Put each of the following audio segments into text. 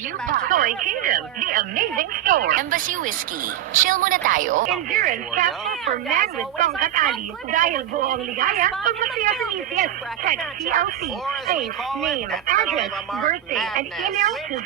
you by Soy Kingdom, the amazing store. Embassy Whiskey. Chill muna tayo. Endurance capsule for men with tongkat ali. Dahil buong ligaya, pag masaya sa ECS, text TLC, face, name, address, birthday, and email to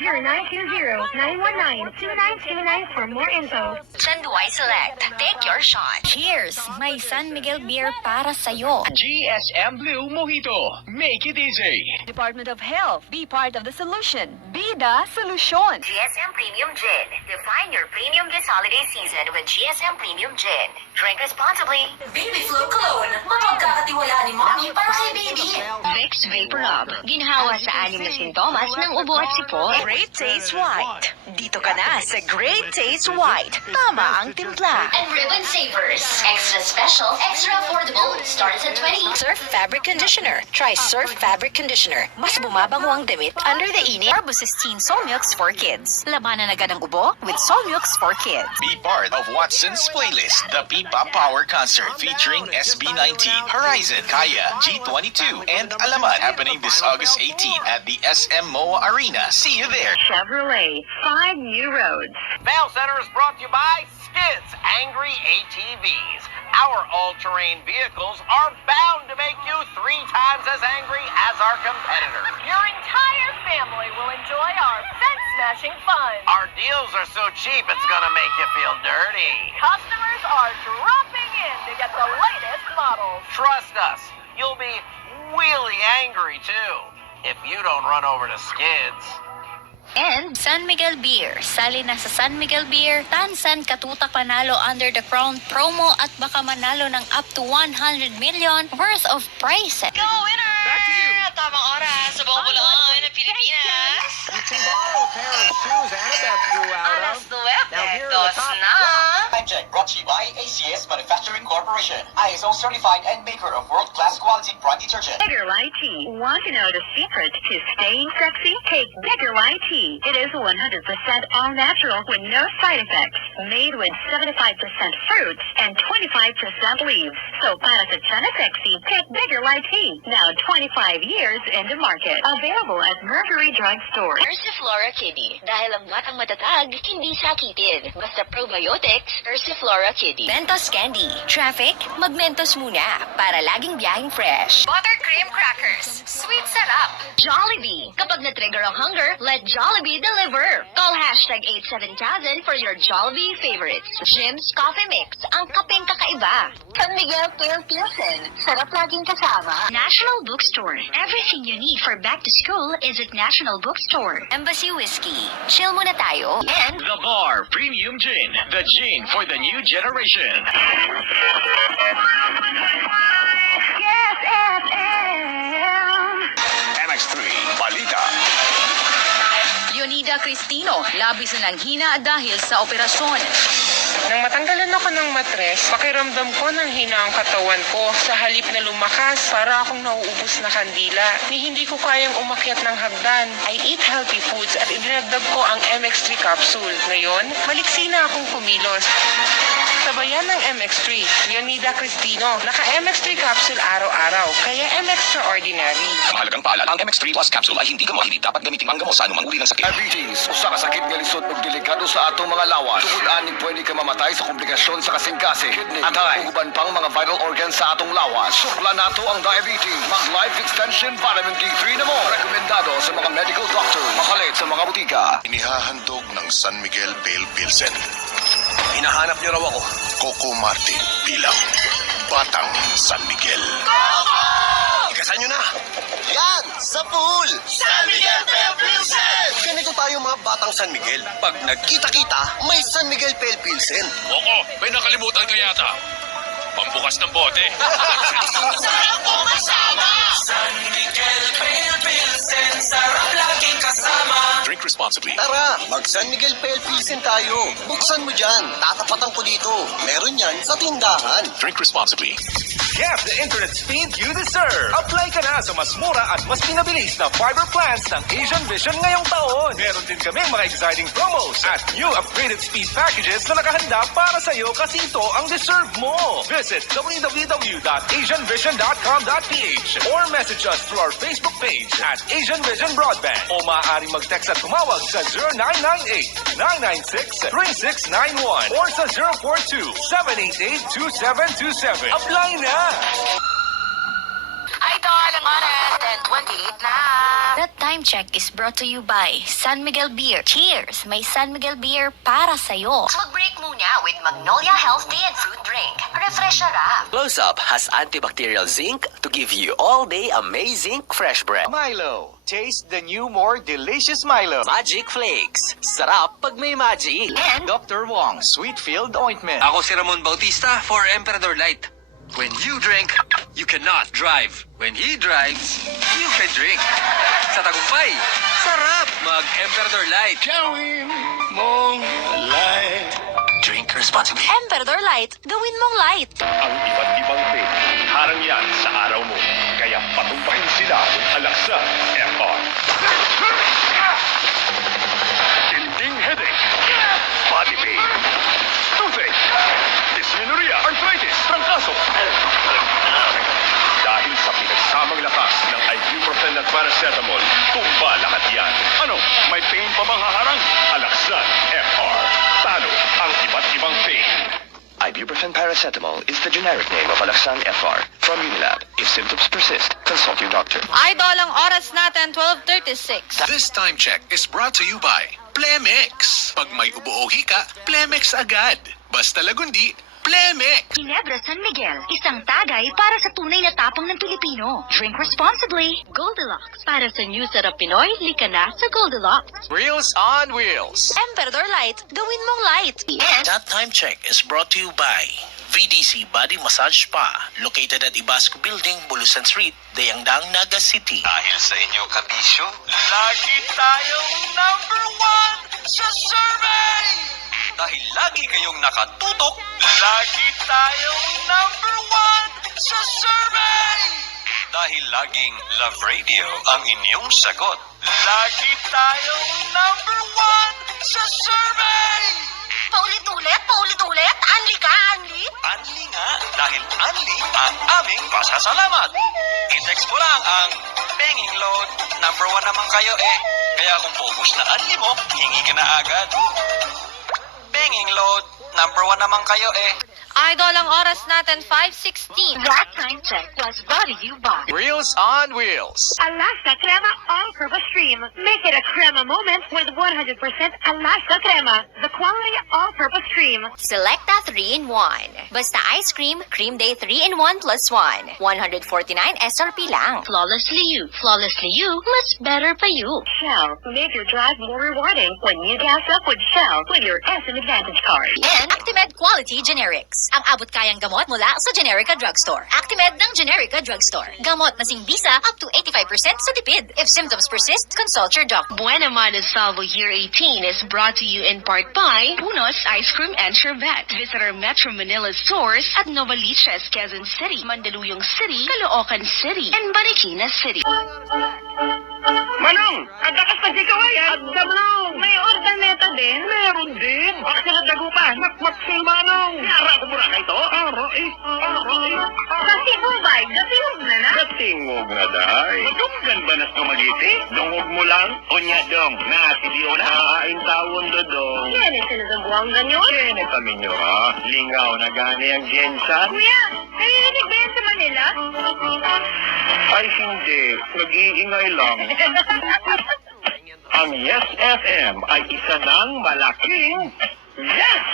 0920-919-2929 for more info. Chanduay Select. Take your shot. Cheers! May San Miguel beer para sa'yo. GSM Blue Mojito. Make it easy. Department of Health. Be part of the solution. Be the solution. GSM Premium Gin. Define your premium this holiday season with GSM Premium Gin. Drink responsibly. Baby Flu Cologne. Mapagkakatiwalaan ni Mommy para kay baby. Vicks Vapor Rub. Ginhawa sa 6 na sintomas ng ubo at sipon. Great Taste White. Dito ka na sa Great Taste White. Tama ang timpla. And Ribbon Savers. Extra special, extra affordable. Starts at 20. Surf Fabric Conditioner. Try Surf Fabric Conditioner. Mas bumabango ang damit under the init. Arbusistine Solmux for Kids. Labanan agad ang ubo with Solmux for Kids. Be part of Watson's playlist, the Pipa Power Concert featuring SB19, Horizon, Kaya, G22, and Alamat, happening this August 18 at the SM MOA Arena. See you there. Chevrolet, 5 new roads. Mail Center is brought to you by Skids Angry ATVs. Our all-terrain vehicles are bound to make you 3 times as angry as our competitors. Your entire family will enjoy our fence-smashing fun. Our deals are so cheap, it's gonna make you feel dirty. Customers are dropping in to get the latest models. Trust us, you'll be really angry too if you don't run over to Skids. And San Miguel Beer. Sali na sa San Miguel Beer, Tansan Katutak panalo under the crown promo at baka manalo ng up to 100 million worth of prizes. Go winner! Back to you. Tamang oras sa Bobolon ng Pilipinas. You can borrow a pair of shoes Annabeth grew out Alas of. 9, Now here are the dos top na. Time check brought to you by ACS Manufacturing Corporation. ISO certified and maker of world-class quality brand detergent. Bigger Light Tea. Want to know the secret to staying sexy? Take Bigger Light Tea. It is 100% all natural with no side effects. Made with 75% fruits and 25% leaves. So para sa Chana Sexy, take Bigger Light Tea. Now 25 years in the market. Available at Mercury Drug Store. Ursiflora Kiddie. Dahil ang batang matatag, hindi sakitin. Basta probiotics, Ursiflora Kiddie. Mentos Candy. Traffic? Mag-Mentos muna para laging biyaheng fresh. Buttercream crackers. Sweet sarap. Jollibee. Kapag na-trigger ang hunger, let Jollibee deliver. Call hashtag 87000 for your Jollibee favorites. Jim's Coffee Mix. Ang kapeng kakaiba. San Miguel Pale Pilsen. Sarap laging kasama. National Bookstore. Everything you need for back to school is at National Bookstore. Embassy Whiskey. Chill muna tayo. And The Bar Premium Gin, the gin for the new generation. Yes, FM. MX3 Balita. Leonida Cristino, labis na nanghina dahil sa operasyon. Nang matanggalan ako ng matres, pakiramdam ko nang hina ang katawan ko. Sa halip na lumakas, para akong nauubos na kandila. Ni hindi ko kayang umakyat ng hagdan. I eat healthy foods at idinagdag ko ang MX3 capsule. Ngayon, maliksi na akong kumilos. Sabayan ng MX3, Leonida Cristino. Naka-MX3 capsule araw-araw, kaya MX-Extraordinary. Mahalagang paalala, ang MX3 Plus capsule ay hindi gamot. Hindi dapat gamitin ang gamot sa anumang uri ng sakit. Diabetes, usa ka sakit nga lisod ug delikado sa atong mga lawas. Tungod ani pwede ka mamatay sa komplikasyon sa kasing-kasing, kidney, atay, ug uban pang mga vital organs sa atong lawas. Sukla nato ang diabetes. Mag-Life Extension Vitamin D3 na mo. Rekomendado sa mga medical doctor. Makalit sa mga butika. Inihahandog ng San Miguel Pale Pilsen. Hinahanap niyo raw ako. Coco Martin bilang Batang San Miguel. Ikasan niyo na! Yan! Sa pool! San Miguel Pale Pilsen! Ganito tayo mga Batang San Miguel. Pag nagkita-kita, may San Miguel Pale Pilsen. Oko, may nakalimutan ka yata. Pambukas ng bote. Sarap po kasama. San Miguel Pale Pilsen. Sarap laging kasama. Drink responsibly. Tara, mag-San Miguel Pale Pilsen tayo. Buksan mo dyan. Tatapatan ko dito. Meron yan sa tindahan. Drink responsibly. Get the internet speed you deserve. Apply ka na sa mas mura at mas pinabilis na fiber plans ng Asian Vision ngayong taon. Meron din kaming mga exciting promos at new upgraded speed packages na nakahanda para sa iyo kasi ito ang deserve mo. Visit www.asianvision.com.ph or message us through our Facebook page at Asian Vision Broadband o maaaring mag-text at Tumawag sa 0998-996-3691 or sa 042-788-2727. Apply na! Idol, ang oras, 10:28 na. That time check is brought to you by San Miguel Beer. Cheers! May San Miguel Beer para sa'yo. Mag-break muna with Magnolia Healthy and Fruit Drink. Refresh up. Close Up has antibacterial zinc to give you all-day amazing fresh breath. Milo. Taste the new, more delicious Milo. Magic Flakes. Sarap pag may magic. And Dr. Wong Sweetfield Ointment. Ako si Ramon Bautista for Emperador Light. When you drink, you cannot drive. When he drives, you can drink. Sa tagumpay, sarap mag-Emperador Light. Gawin mong light. Drink responsibly. Emperador Light, gawin mong light. Ang iba't ibang pain, harang yan sa araw mo. Kaya patumpahin sila ng Alaxan FR. Tinding headache, body pain, toothache, dysmenorrhea, arthritis, trangkaso. Dahil sa pinagsamang lakas ng ibuprofen at paracetamol, tumba lahat yan. Ano, may pain pa bang haharang? Alaxan FR. Talo ang iba't ibang pain. Ibuprofen paracetamol is the generic name of Alaxan FR from Unilab. If symptoms persist, consult your doctor. Idol, ang oras natin, 12:36. This time check is brought to you by Plemex. Pag may ubo o hika, Plemex agad. Basta lagundi, Plemex. Ginebra San Miguel, isang tagay para sa tunay na tapang ng Pilipino. Drink responsibly. Goldilocks, para sa new sarap Pinoy, lika na sa Goldilocks. Reels on Wheels. Emperador Light, gawin mong light. And That time check is brought to you by VDC Body Massage Spa, located at Ibasco Building, Bulusan Street, Dayangdang, Naga City. Dahil sa inyong kabisyo, lagi tayong #1 sa survey! Dahil lagi kayong nakatutok, lagi tayong #1 sa survey! Dahil laging Love Radio ang inyong sagot, lagi tayong #1 sa survey! paulit-ulit, Anli ka, Anli? Anli nga, dahil Anli ang aming pasasalamat. I-text mo lang ang banging load. #1 naman kayo eh. Kaya kung focus na Anli mo, hingi ka na agad. Banging load. #1 naman kayo eh. Idol, ang oras natin, 5:16. That time check was brought to you by Reels on Wheels. Alaska Crema All-Purpose Cream. Make it a crema moment with 100% Alaska Crema, the quality all-purpose cream. Selecta 3-in-1. Basta ice cream, cream day 3-in-1 plus 1. 149 SRP lang. Flawlessly you, mas better pa you. Shell, make your drive more rewarding when you gas up with Shell with your SM Advantage card. And Actimed Quality Generics. Ang abot kayang gamot mula sa Generica Drugstore. Actimed ng Generica Drugstore. Gamot na singbisa up to 85% sa tipid. If symptoms persist, consult your doctor. Buena Manos Salvo Year 18 is brought to you in part by Punos Ice Cream and Sherbet. Visit our Metro Manila stores at Novaliches, Quezon City, Mandaluyong City, Caloocan City, and Marikina City. Manong! Ang dakas na sikawayan! Manong! May ordaneta din? Meron din! Bakit ka nagdagupan? Makmaksil, Manong! Ara ko muna ka ito? Aray! Kasi hubay, datingog na na. Natingog na, day. Madunggan ba nas kumagiti? Dungog mo lang? Kunya dong, nasidiyo na. Hain tawon do dong. Yan ang sinasambuang ganyan. Kene kami nyo, ha? Lingaw na gani ang Jensan? Kuya, narinig ba yan sa Manila? Ay, hindi. Nag-iingay lang. Ang Yes FM ay isa ng malaking yes